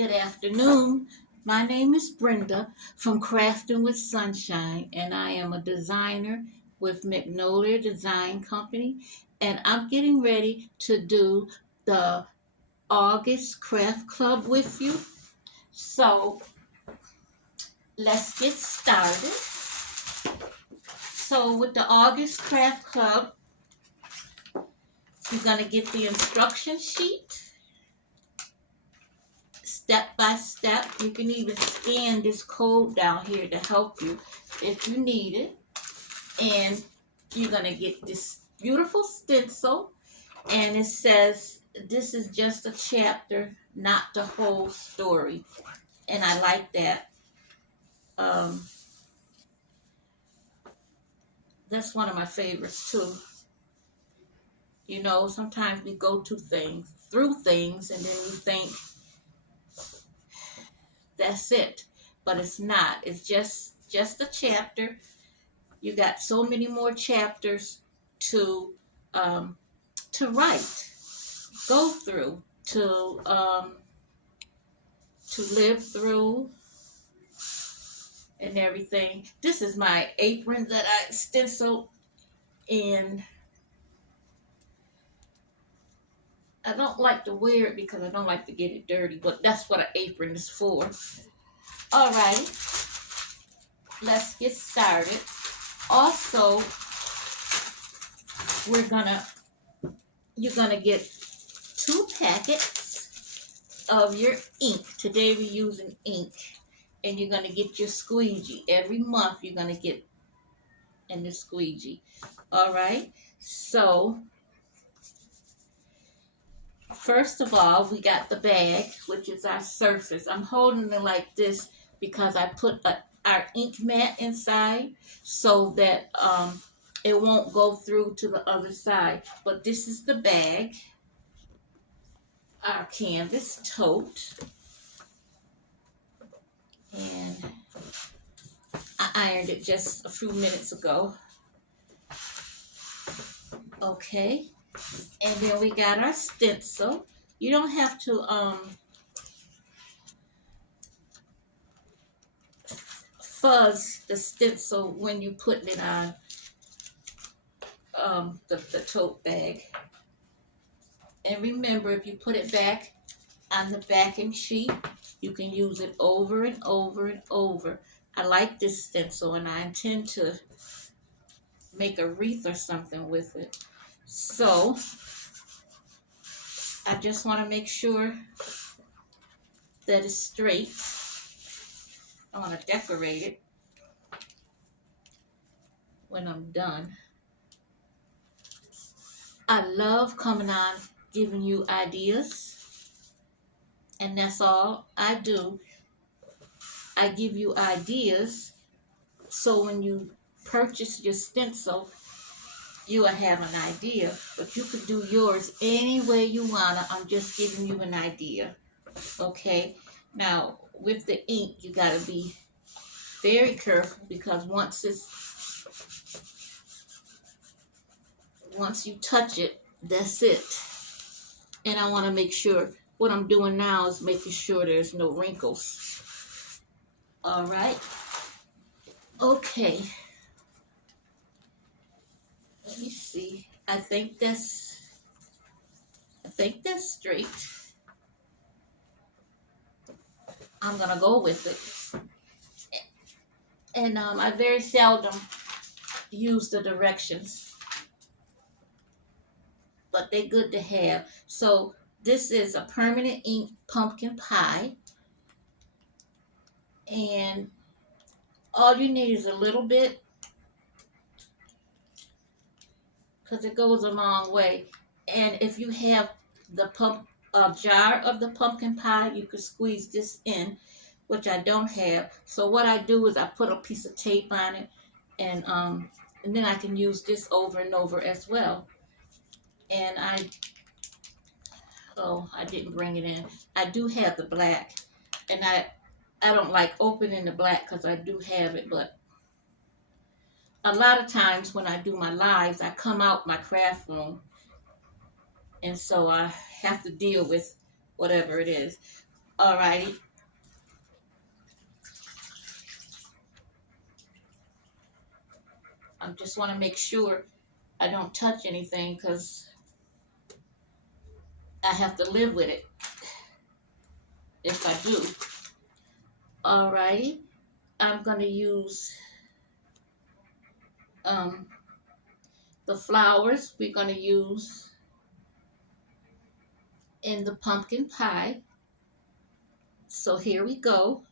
Good afternoon. My name is Brenda from Crafting with Sunshine, and I am a designer with Magnolia Design Company. And I'm getting ready to do the August Craft Club with you. So let's get started. So, with the August Craft Club, you're going to get the instruction sheet step by step. You can even scan this code down here to help you if you need it. And you're going to get this beautiful stencil, and it says this is just a chapter, not the whole story. And I like that. um, that's one of my favorites too. Sometimes we go to things through things and then we think that's it, but it's not. It's just a chapter. You got so many more chapters to um, to write, go through, to live through, and everything. This is my apron that I stenciled, and I don't like to wear it because I don't like to get it dirty, but that's what an apron is for. All right, let's get started. Also, we're gonna you're gonna get 2 packets of your ink. Today we're using ink, and you're gonna get your squeegee. Every month you're gonna get in the squeegee. All right. So first of all, we got the bag, which is our surface. I'm holding it like this because I put our ink mat inside so that it won't go through to the other side. But this is the bag, our canvas tote, and I ironed it just a few minutes ago. Okay, and then we got our stencil. You don't have to fuzz the stencil when you put it on the tote bag. And remember, if you put it back on the backing sheet, you can use it over and over and over. I like this stencil, and I intend to make a wreath or something with it. So I just want to make sure that it's straight. I want to decorate it when I'm done. I love coming on giving you ideas, and that's all I do. I give you ideas so when you purchase your stencil, you will have an idea. But you could do yours any way you wanna. I'm just giving you an idea. Okay? Now with the ink, you gotta be very careful because once you touch it, that's it. And I want to make sure what I'm doing now is making sure there's no wrinkles. All right. Okay. Let me see. I think that's straight. I'm gonna go with it. And I very seldom use the directions, but they're good to have. So this is a permanent ink pumpkin pie, and all you need is a little bit because it goes a long way. And if you have the jar of the pumpkin pie, you could squeeze this in, which I don't have. So what I do is I put a piece of tape on it, and then I can use this over and over as well. And I didn't bring it in. I do have the black, and I don't like opening the black because I do have it, but a lot of times when I do my lives, I come out my craft room, and so I have to deal with whatever it is. Alrighty. I just want to make sure I don't touch anything because I have to live with it if I do. Alrighty. I'm going to use um, the flowers we're going to use in the pumpkin pie. So here we go.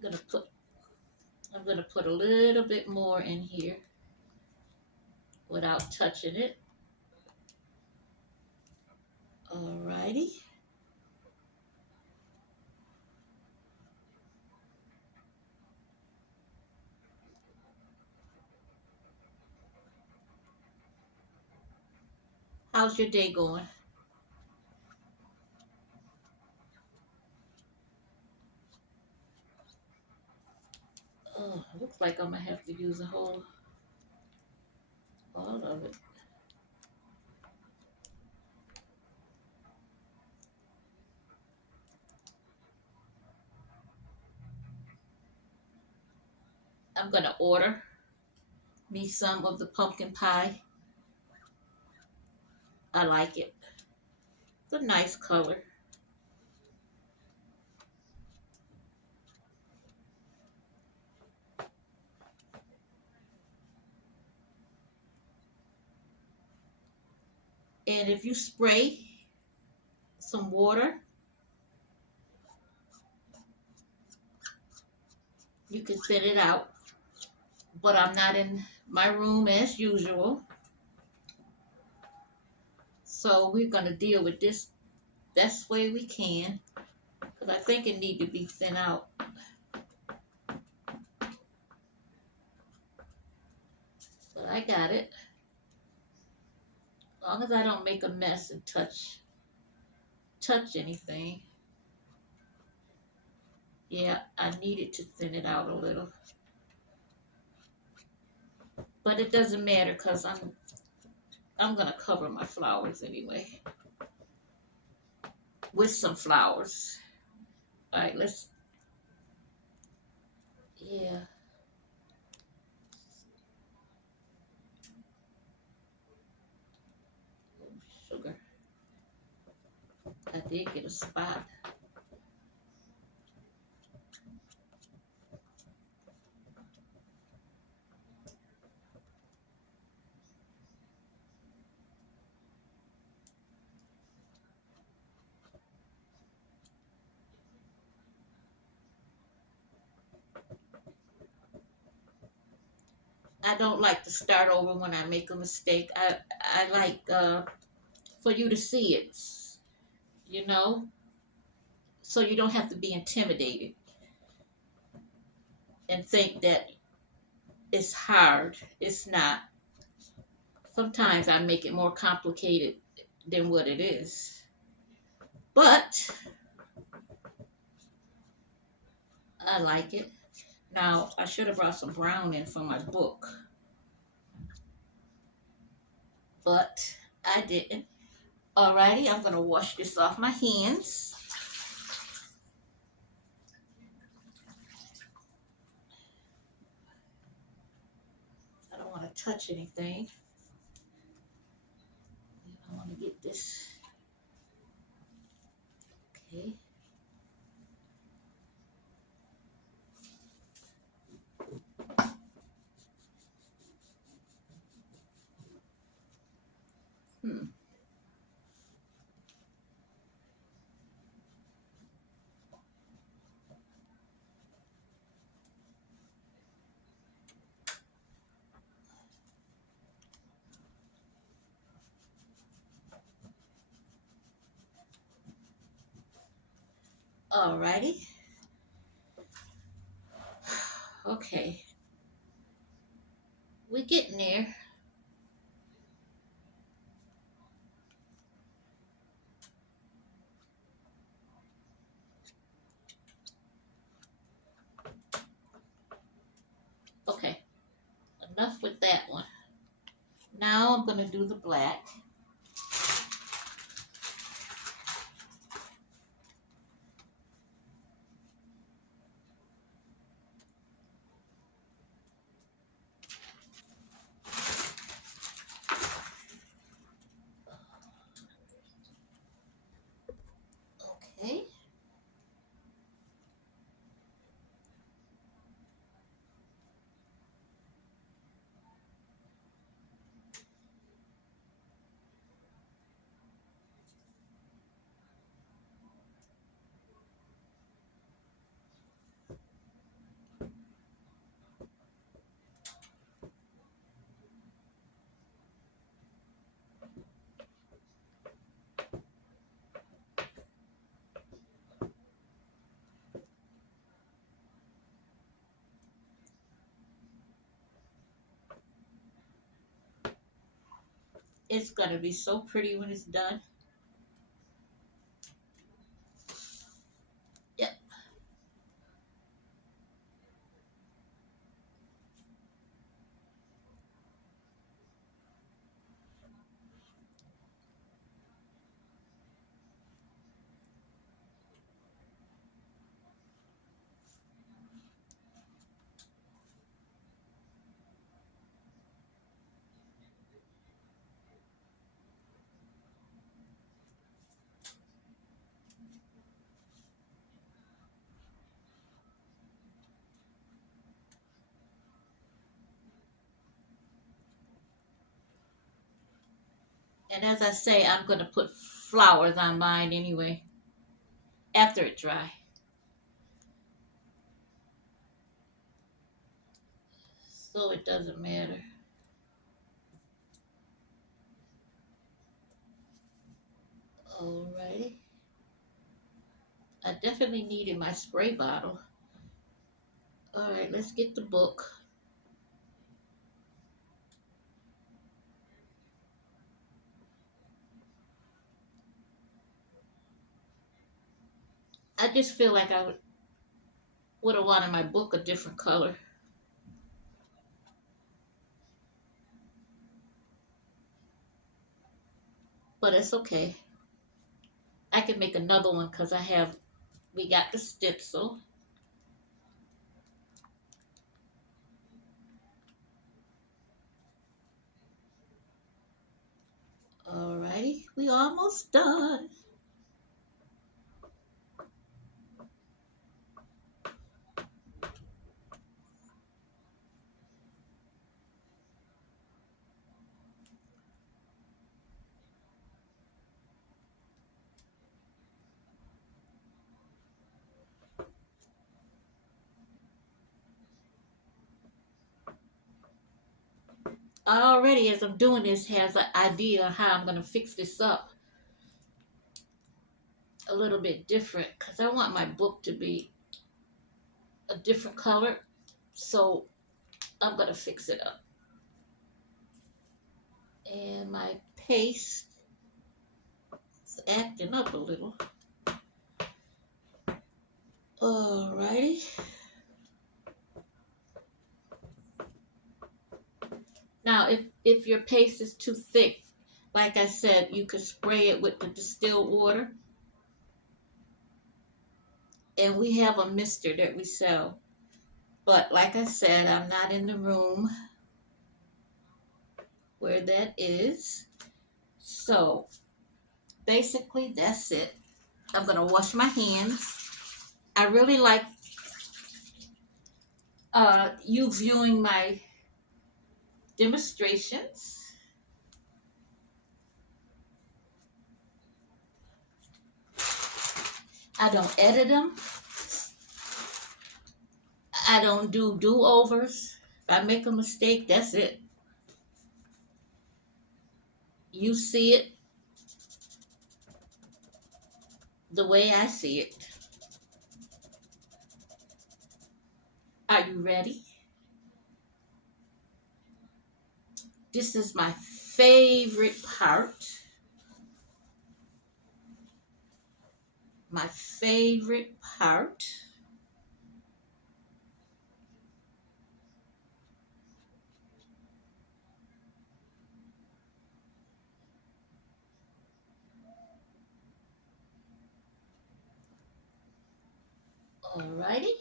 I'm gonna put I'm gonna put a little bit more in here without touching it. Alrighty. How's your day going? Oh, looks like I'm gonna have to use all of it. I'm gonna order me some of the pumpkin pie. I like it. It's a nice color. And if you spray some water, you can thin it out. But I'm not in my room as usual. So we're gonna deal with this best way we can. Because I think it need to be thin out. But I got it. As long as I don't make a mess and touch anything. Yeah, I needed to thin it out a little. But it doesn't matter because I'm gonna cover my flowers anyway. With some flowers. Alright, let's yeah. Sugar. I did get a spot. I don't like to start over when I make a mistake. I like for you to see it, you know, so you don't have to be intimidated and think that it's hard. It's not. Sometimes I make it more complicated than what it is. But I like it. Now, I should have brought some brown in for my book, but I didn't. Alrighty, I'm gonna wash this off my hands. I don't want to touch anything. I want to get this. Okay. Hmm. Alrighty. Okay. We're getting there. Okay. Enough with that one. Now I'm going to do the black. Okay. It's going to be so pretty when it's done. Yep. And as I say, I'm going to put flowers on mine anyway after it dry. So it doesn't matter. Alrighty. I definitely needed my spray bottle. Alright, let's get the book. I just feel like I would have wanted my book a different color. But it's okay. I can make another one because we got the stencil. Alrighty, we almost done. I already, as I'm doing this, has an idea of how I'm going to fix this up a little bit different because I want my book to be a different color. So I'm going to fix it up. And my paste is acting up a little. Alrighty. Now, if your paste is too thick, like I said, you could spray it with the distilled water. And we have a mister that we sell. But like I said, I'm not in the room where that is. So basically, that's it. I'm going to wash my hands. I really like you viewing my demonstrations. I don't edit them. I don't do do-overs. If I make a mistake, that's it. You see it the way I see it. Are you ready? This is my favorite part. My favorite part. Alrighty.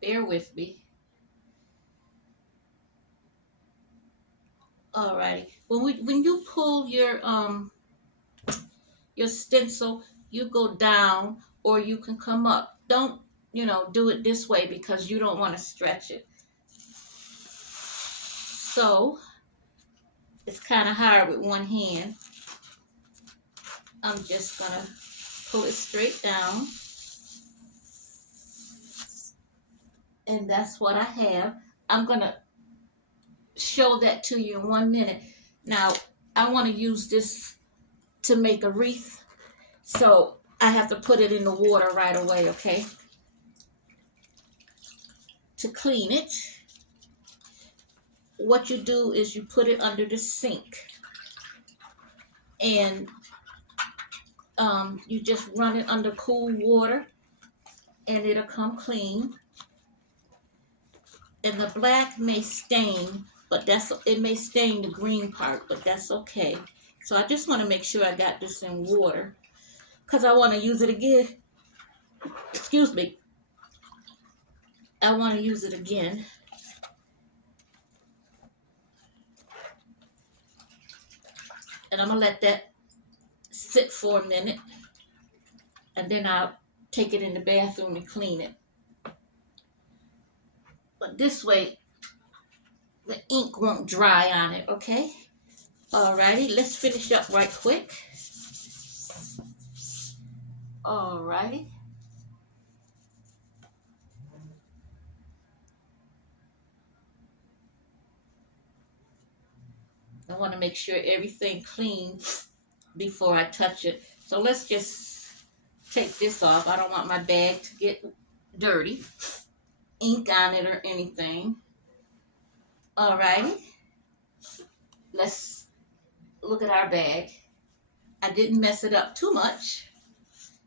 Bear with me. Alrighty. When you pull your stencil, you go down or you can come up. Don't, do it this way because you don't want to stretch it. So it's kind of hard with one hand. I'm just gonna pull it straight down. And that's what I have. I'm gonna show that to you in 1 minute. Now, I want to use this to make a wreath. So I have to put it in the water right away, okay? To clean it, what you do is you put it under the sink. And you just run it under cool water and it'll come clean. And the black may stain, but it may stain the green part, but that's okay. So I just want to make sure I got this in water because I want to use it again. Excuse me. I want to use it again. And I'm going to let that sit for a minute. And then I'll take it in the bathroom and clean it. But this way, the ink won't dry on it, okay? Alrighty, let's finish up right quick. Alrighty. I want to make sure everything clean before I touch it. So let's just take this off. I don't want my bag to get dirty, ink on it or anything. Alrighty. Let's look at our bag. I didn't mess it up too much.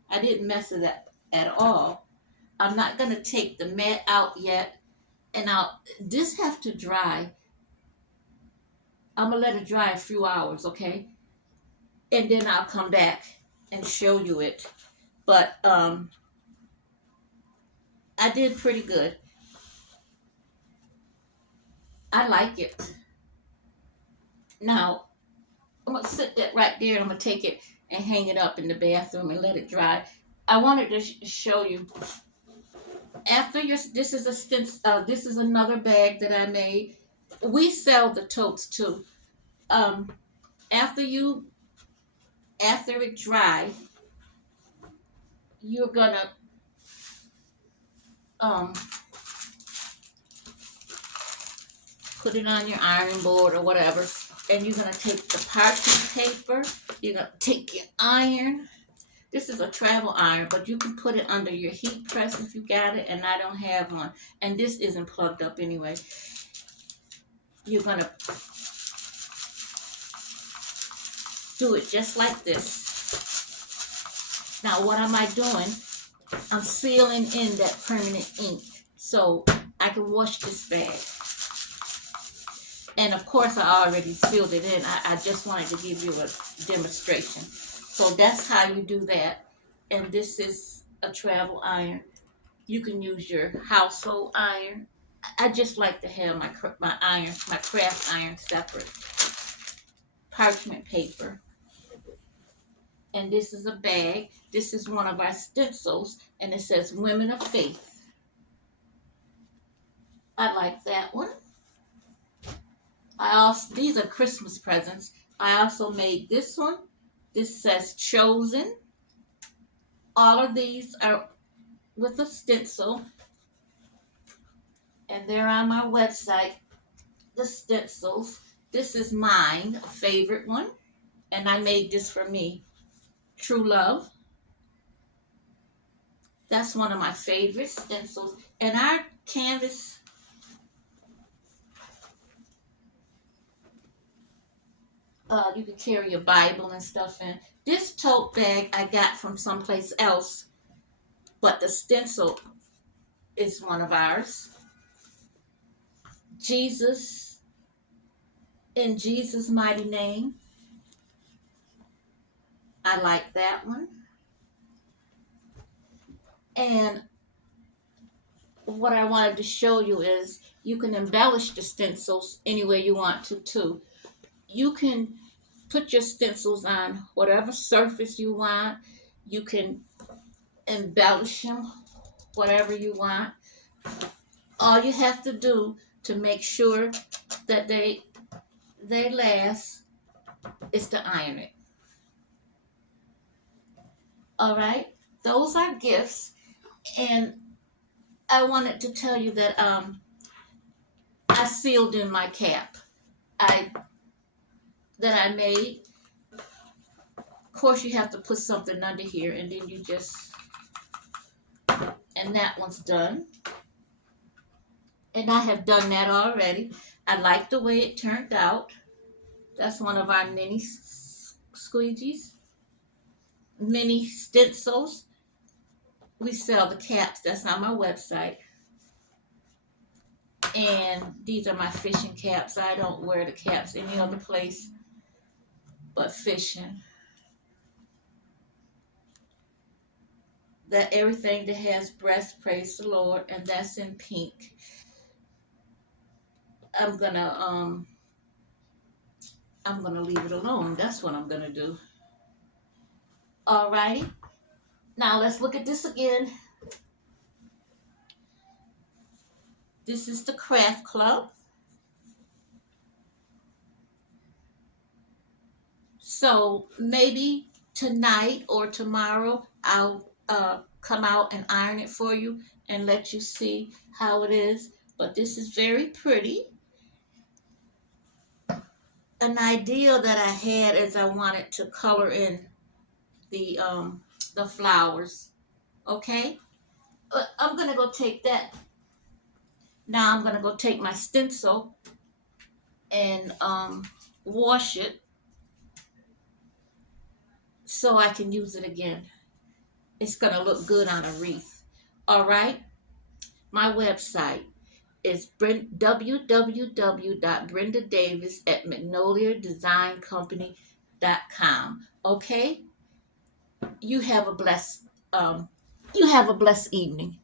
I didn't mess it up at all. I'm not going to take the mat out yet. And this have to dry. I'm going to let it dry a few hours, okay? And then I'll come back and show you it. But I did pretty good. I like it. Now, I'm going to sit that right there and I'm going to take it and hang it up in the bathroom and let it dry. I wanted to show you. This is another bag that I made. We sell the totes too. After it dry, you're gonna put it on your iron board or whatever, and you're gonna take the parchment paper. You're gonna take your iron. This is a travel iron, but you can put it under your heat press if you got it, and I don't have one. And this isn't plugged up anyway. You're gonna do it just like this. Now, what am I doing? I'm sealing in that permanent ink so I can wash this bag. And of course, I already sealed it in. I just wanted to give you a demonstration. So that's how you do that. And this is a travel iron. You can use your household iron. I just like to have my craft iron separate. Parchment paper. And this is a bag. This is one of our stencils, and it says Women of Faith. I like that one. These are Christmas presents. I also made this one. This says Chosen. All of these are with a stencil, and they're on my website, the stencils. This is mine, a favorite one, and I made this for me. True Love. That's one of my favorite stencils. And our canvas, you can carry your Bible and stuff in. This tote bag I got from someplace else, but the stencil is one of ours. Jesus, in Jesus' mighty name. I like that one. And what I wanted to show you is you can embellish the stencils any way you want to too. You can put your stencils on whatever surface you want. You can embellish them whatever you want. All you have to do to make sure that they last is to iron it. All right, those are gifts, and I wanted to tell you that I sealed in my cap. I that I made. Of course, you have to put something under here, and then you just, and that one's done. And I have done that already. I like the way it turned out. That's one of our mini squeegees, mini stencils. We sell the caps. That's on my website. And these are my fishing caps. I don't wear the caps any other place but fishing. That everything that has breath, praise the Lord, and that's in pink. I'm gonna leave it alone. That's what I'm gonna do. Alrighty. Now let's look at this again. This is the Craft Club. So maybe tonight or tomorrow I'll come out and iron it for you and let you see how it is. But this is very pretty. An idea that I had is I wanted to color in the flowers. Okay, I'm gonna go take that. Now I'm gonna go take my stencil and wash it so I can use it again. It's gonna look good on a wreath. All right. My website is www.brendadavis@magnoliadesigncompany.com. Okay. You have a blessed evening.